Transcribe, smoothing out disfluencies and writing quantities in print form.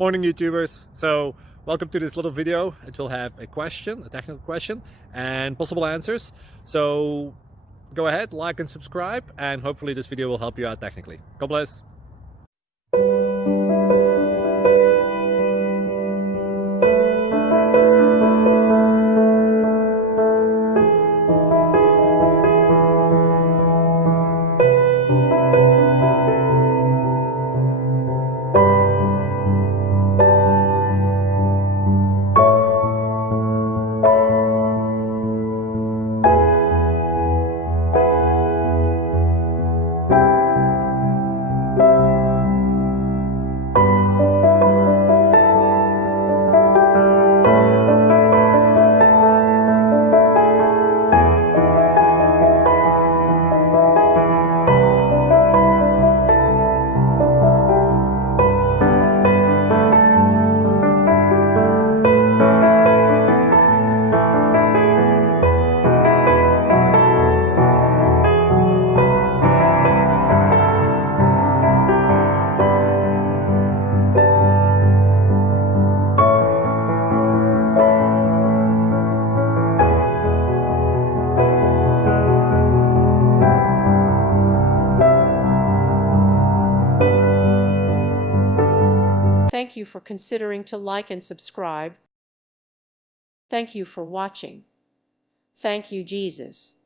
Morning, YouTubers. So welcome to this little video. It will have a question, a technical question, and possible answers. So go ahead, like and subscribe, and hopefully this video will help you out technically. God bless. Thank you for considering to like and subscribe. Thank you for watching. Thank you, Jesus.